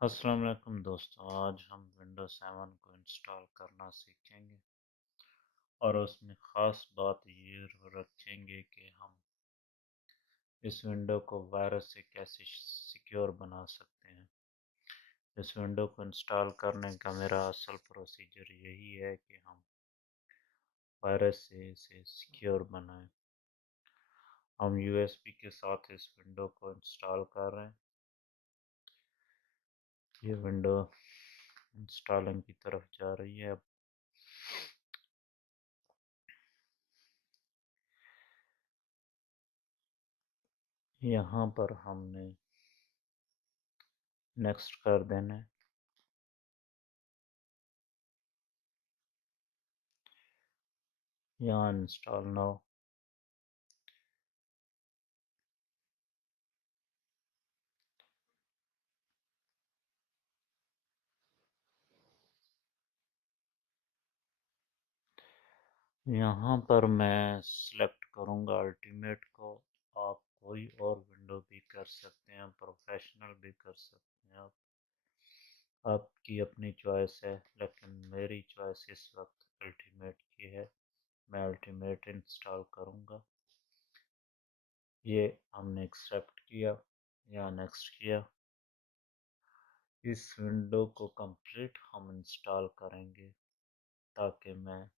अस्सलाम वालेकुम दोस्तों, आज हम विंडोज 7 को इंस्टॉल करना सीखेंगे और उसमें ख़ास बात ये रखेंगे कि हम इस विंडो को वायरस से कैसे सिक्योर बना सकते हैं। इस विंडो को इंस्टॉल करने का मेरा असल प्रोसीजर यही है कि हम वायरस से इसे सिक्योर बनाएं। हम यूएसबी के साथ इस विंडो को इंस्टॉल कर रहे हैं। ये विंडो इंस्टॉलिंग की तरफ जा रही है। अब यहाँ पर हमने नेक्स्ट कर देना है। यहाँ इंस्टॉल नाउ। यहाँ पर मैं सिलेक्ट करूँगा अल्टीमेट को। आप कोई और विंडो भी कर सकते हैं, प्रोफेशनल भी कर सकते हैं। आप आपकी अपनी चॉइस है, लेकिन मेरी चॉइस इस वक्त अल्टीमेट की है। मैं अल्टीमेट इंस्टॉल करूँगा। ये हमने एक्सेप्ट किया या नेक्स्ट किया। इस विंडो को कंप्लीट हम इंस्टॉल करेंगे ताकि मैं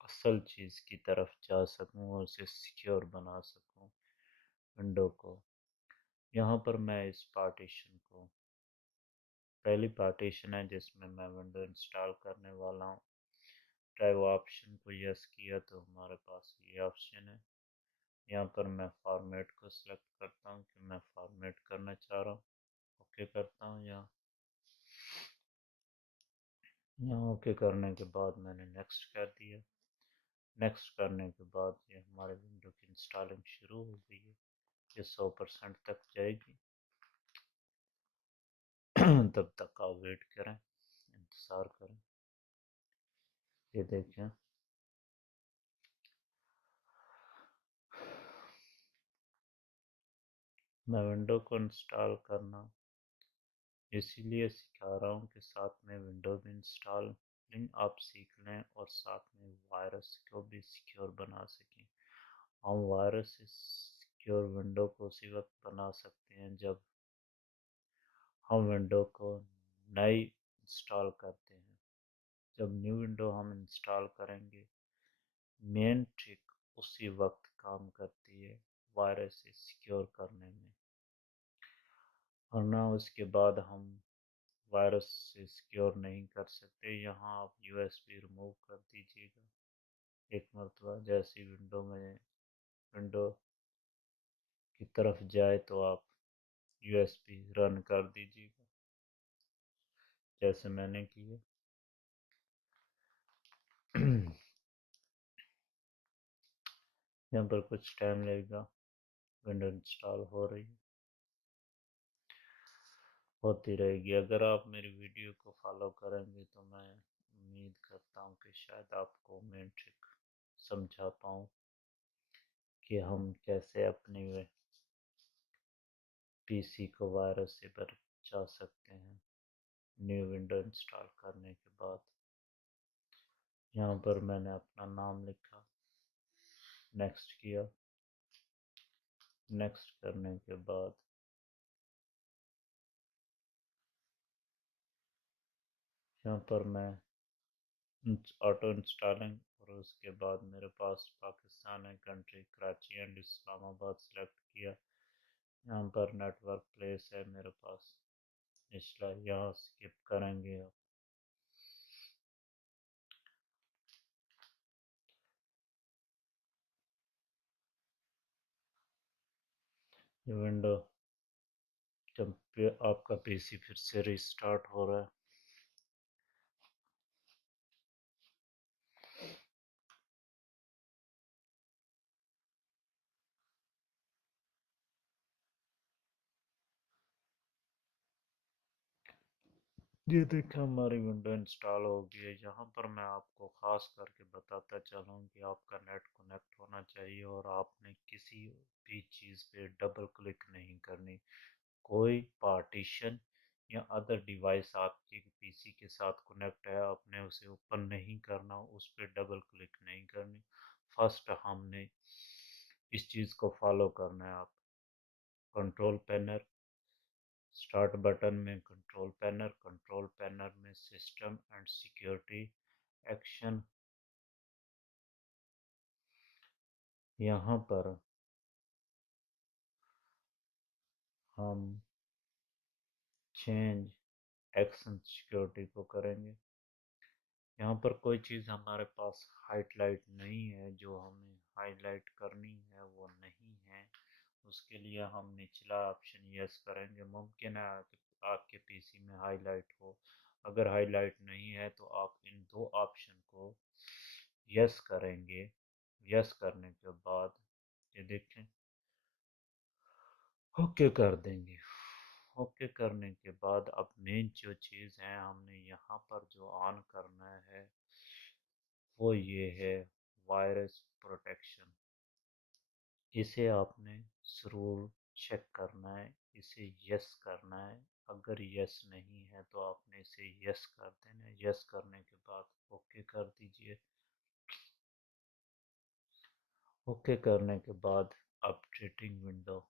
असल चीज़ की तरफ जा सकूं और उसे सिक्योर बना सकूं विंडो को। यहाँ पर मैं इस पार्टीशन को, पहली पार्टीशन है जिसमें मैं विंडो इंस्टॉल करने वाला हूँ। ड्राइव ऑप्शन को यस किया तो हमारे पास ये ऑप्शन है। यहाँ पर मैं फॉर्मेट को सिलेक्ट करता हूँ कि मैं फॉर्मेट करना चाह रहा हूँ। ओके करता हूँ। यहाँ ओके करने के बाद मैंने नेक्स्ट कर दिया। नेक्स्ट करने के बाद ये हमारे विंडो की इंस्टॉलिंग शुरू हो गई है। ये 100% तक जाएगी। तब तक आप वेट करें, इंतज़ार करें। ये देखें, मैं विंडो को इंस्टॉल करना इसीलिए सिखा रहा हूँ कि साथ में विंडो भी इंस्टॉलिंग आप सीख लें और साथ में वायरस को भी सिक्योर बना सकें। हम वायरस से सिक्योर विंडो को उसी वक्त बना सकते हैं जब हम विंडो को नई इंस्टॉल करते हैं। जब न्यू विंडो हम इंस्टॉल करेंगे, मेन ट्रिक उसी वक्त काम करती है वायरस से सिक्योर करने में, वरना उसके बाद हम वायरस से सिक्योर नहीं कर सकते। यहाँ आप यूएसबी रिमूव कर दीजिएगा एक मरतबा। जैसी विंडो की तरफ जाए तो आप यूएसबी रन कर दीजिएगा जैसे मैंने किया। यहाँ पर कुछ टाइम लगेगा, विंडो इंस्टॉल हो रही है, होती रहेगी। अगर आप मेरी वीडियो को फॉलो करेंगे तो मैं उम्मीद करता हूँ कि शायद आपको मेन ट्रिक समझा पाऊँ कि हम कैसे अपने पीसी को वायरस से बचा सकते हैं न्यू विंडो इंस्टॉल करने के बाद। यहाँ पर मैंने अपना नाम लिखा, नेक्स्ट किया। नेक्स्ट करने के बाद यहाँ पर मैं ऑटो इंस्टॉलिंग, और उसके बाद मेरे पास पाकिस्तान है country, Karachi and Islamabad select किया। यहाँ पर नेटवर्क प्लेस है मेरे पास, पिछला यहाँ स्किप करेंगे आप। ये विंडो जब आपका पीसी फिर से रिस्टार्ट हो रहा है। ये देखिए हमारी विंडो इंस्टॉल हो गई है। यहाँ पर मैं आपको ख़ास करके बताता चलूँ कि आपका नेट कनेक्ट होना चाहिए और आपने किसी भी चीज़ पे डबल क्लिक नहीं करनी। कोई पार्टीशन या अदर डिवाइस आपके पीसी के साथ कनेक्ट है, आपने उसे ओपन नहीं करना, उस पर डबल क्लिक नहीं करनी। फर्स्ट हमने इस चीज़ को फॉलो करना है। आप कंट्रोल पैनल, स्टार्ट बटन में कंट्रोल पैनल में सिस्टम एंड सिक्योरिटी एक्शन, यहाँ पर हम चेंज एक्शन सिक्योरिटी को करेंगे। यहाँ पर कोई चीज़ हमारे पास हाईलाइट नहीं है, जो हमें हाईलाइट करनी है वो नहीं है, उसके लिए हम निचला ऑप्शन यस करेंगे। मुमकिन है कि आपके पीसी में हाईलाइट हो, अगर हाईलाइट नहीं है तो आप इन दो ऑप्शन को यस करेंगे। यस करने के बाद ये देखें, ओके कर देंगे। ओके करने के बाद अब मेन जो चीज़ है हमने यहाँ पर जो ऑन करना है वो ये है वायरस प्रोटेक्शन। इसे आपने ज़रूर चेक करना है, इसे यस करना है। अगर यस नहीं है तो आपने इसे यस कर देना है। यस करने के बाद ओके कर दीजिए। ओके करने के बाद updating window,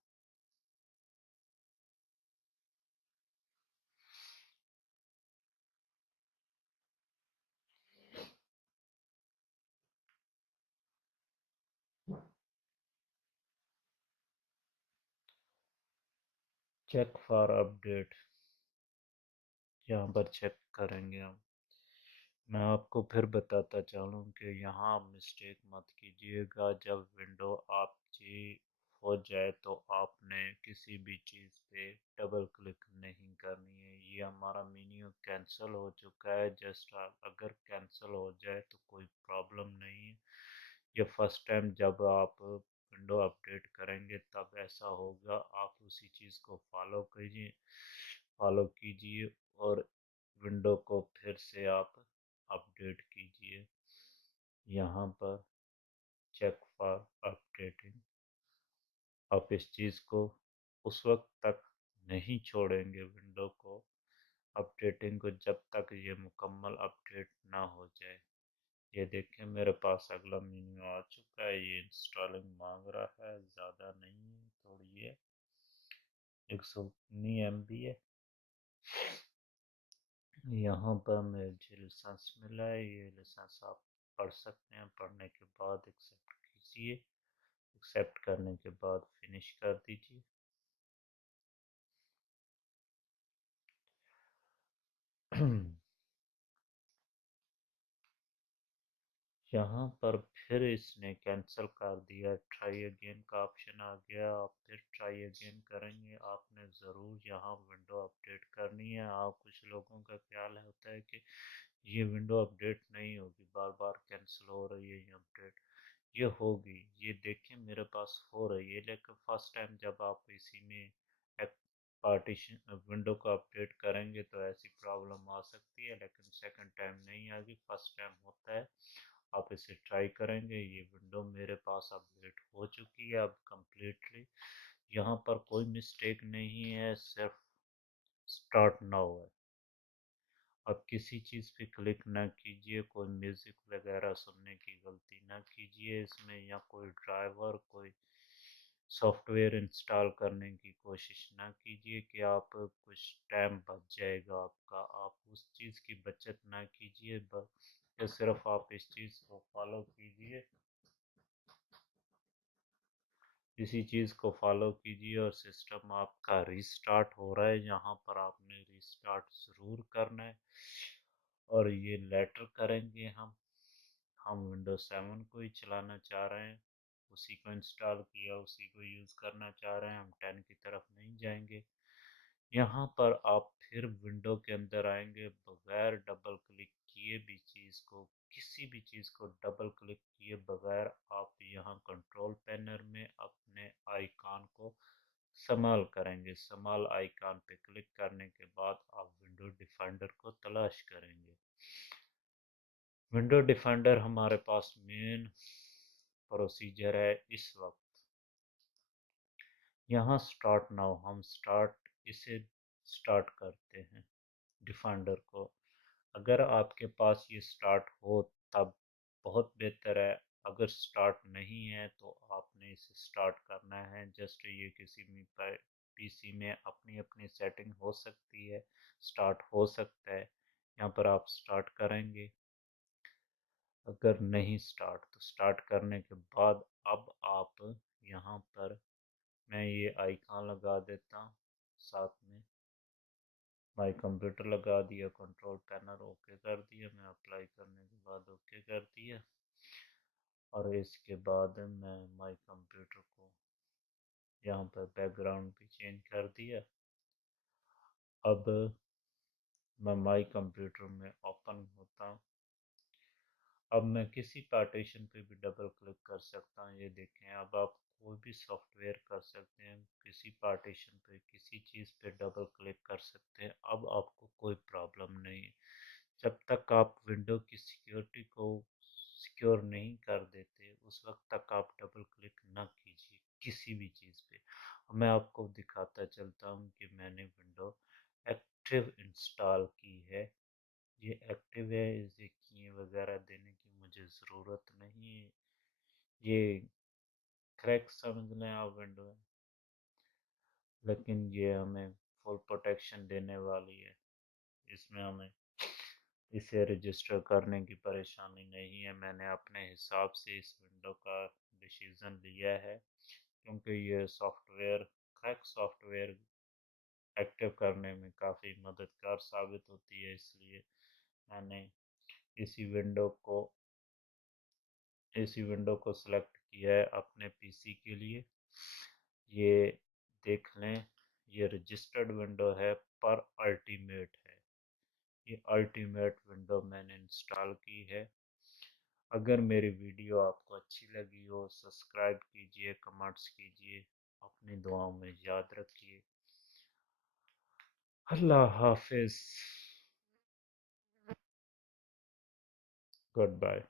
check for update, यहाँ पर चेक करेंगे हम। मैं आपको फिर बताता चलूँ कि यहाँ आप मिस्टेक मत कीजिएगा। जब विंडो आपकी हो जाए तो आपने किसी भी चीज़ पे डबल क्लिक नहीं करनी है। ये हमारा मेन्यू कैंसिल हो चुका है। जस्ट अगर कैंसिल हो जाए तो कोई प्रॉब्लम नहीं है। ये फर्स्ट टाइम जब आप विंडो अपडेट करेंगे तब ऐसा होगा। आप उसी चीज़ को फॉलो कीजिए और विंडो को फिर से आप अपडेट कीजिए। यहाँ पर चेक फॉर अपडेटिंग, आप इस चीज़ को उस वक्त तक नहीं छोड़ेंगे विंडो को अपडेटिंग को, जब तक ये मुकम्मल अपडेट ना हो जाए। ये देखें मेरे पास अगला मेन्यू आ चुका है। ये इंस्टॉलिंग मांग रहा है, ज़्यादा नहीं है, थोड़ी है, 119 MB है। यहाँ पर मुझे लाइसेंस मिला है, ये लाइसेंस आप पढ़ सकते हैं। पढ़ने के बाद एक्सेप्ट कीजिए। एक्सेप्ट करने के बाद फिनिश कर दीजिए। यहाँ पर फिर इसने कैंसिल कर दिया। ट्राई अगेन का ऑप्शन आ गया। आप फिर ट्राई अगेन करेंगे। आपने ज़रूर यहाँ विंडो अपडेट करनी है। आप कुछ लोगों का ख्याल होता है कि ये विंडो अपडेट नहीं होगी, बार बार कैंसिल हो रही है ये अपडेट। ये होगी, ये देखें मेरे पास हो रही है। लेकिन फर्स्ट टाइम जब आप इसी में एक पार्टीशन विंडो को अपडेट करेंगे तो ऐसी प्रॉब्लम आ सकती है, लेकिन सेकंड टाइम नहीं आएगी, फर्स्ट टाइम होता है। आप इसे ट्राई करेंगे। ये विंडो मेरे पास अपडेट हो चुकी है अब कम्प्लीटली। यहाँ पर कोई मिस्टेक नहीं है, सिर्फ स्टार्ट नाउ है। अब किसी चीज़ पे क्लिक ना कीजिए, कोई म्यूज़िक वगैरह सुनने की गलती ना कीजिए इसमें, या कोई ड्राइवर, कोई सॉफ्टवेयर इंस्टॉल करने की कोशिश ना कीजिए कि आप कुछ टाइम बच जाएगा आपका। आप उस चीज़ की बचत ना कीजिए, बस सिर्फ आप इस चीज़ को फॉलो कीजिए, इसी चीज़ को फॉलो कीजिए और सिस्टम आपका रीस्टार्ट हो रहा है। यहाँ पर आपने रीस्टार्ट ज़रूर करना है और ये लेटर करेंगे हम विंडोज 7 को ही चलाना चाह रहे हैं, उसी को इंस्टॉल किया, उसी को यूज़ करना चाह रहे हैं, हम 10 की तरफ नहीं जाएंगे। यहाँ पर आप फिर विंडो के अंदर आएंगे, बगैर डबल क्लिक किए भी चीज़ को, किसी भी चीज़ को डबल क्लिक किए बगैर आप यहाँ कंट्रोल पैनल में अपने आइकॉन को संभाल करेंगे। संभाल आइकॉन पे क्लिक करने के बाद आप विंडो डिफेंडर को तलाश करेंगे। विंडो डिफेंडर हमारे पास मेन प्रोसीजर है इस वक्त। यहाँ स्टार्ट नाउ, हम स्टार्ट इसे स्टार्ट करते हैं डिफेंडर को। अगर आपके पास ये स्टार्ट हो तब बहुत बेहतर है, अगर स्टार्ट नहीं है तो आपने इसे स्टार्ट करना है। जस्ट ये किसी भी पीसी में अपनी अपनी सेटिंग हो सकती है, स्टार्ट हो सकता है। यहाँ पर आप स्टार्ट करेंगे, अगर नहीं स्टार्ट तो स्टार्ट करने के बाद अब आप यहाँ पर, मैं ये आइकॉन लगा देता हूँ साथ में, माई कंप्यूटर लगा दिया, कंट्रोल पैनल ओके कर दिया, मैं अप्लाई करने के बाद ओके कर दिया, और इसके बाद मैं माई कंप्यूटर को यहाँ पर बैकग्राउंड भी चेंज कर दिया। अब मैं माई कंप्यूटर में ओपन होता हूँ। अब मैं किसी पार्टीशन पे भी डबल क्लिक कर सकता हूँ। ये देखें, अब आप कोई भी सॉफ्टवेयर कर सकते हैं, किसी पार्टीशन पे किसी चीज़ पे डबल क्लिक कर सकते हैं। अब आपको कोई प्रॉब्लम नहीं है। जब तक आप विंडो की सिक्योरिटी को सिक्योर नहीं कर देते उस वक्त तक आप डबल क्लिक ना कीजिए किसी भी चीज़ पे। मैं आपको दिखाता चलता हूँ कि मैंने विंडो एक्टिव इंस्टॉल की है। ये एक्टिव है, इसे की वगैरह देने की मुझे ज़रूरत नहीं है। ये क्रैक समझ लें आप विंडो, लेकिन ये हमें फुल प्रोटेक्शन देने वाली है। इसमें हमें इसे रजिस्टर करने की परेशानी नहीं है। मैंने अपने हिसाब से इस विंडो का डिसीज़न लिया है, क्योंकि ये सॉफ्टवेयर क्रैक सॉफ्टवेयर एक्टिव करने में काफ़ी मददगार साबित होती है। इसलिए मैंने इसी विंडो को सिलेक्ट किया है अपने पीसी के लिए। ये देख लें, ये रजिस्टर्ड विंडो है पर अल्टीमेट है। ये अल्टीमेट विंडो मैंने इंस्टॉल की है। अगर मेरी वीडियो आपको अच्छी लगी हो, सब्सक्राइब कीजिए, कमेंट्स कीजिए, अपनी दुआओं में याद रखिए। अल्लाह हाफिज, गुड बाय।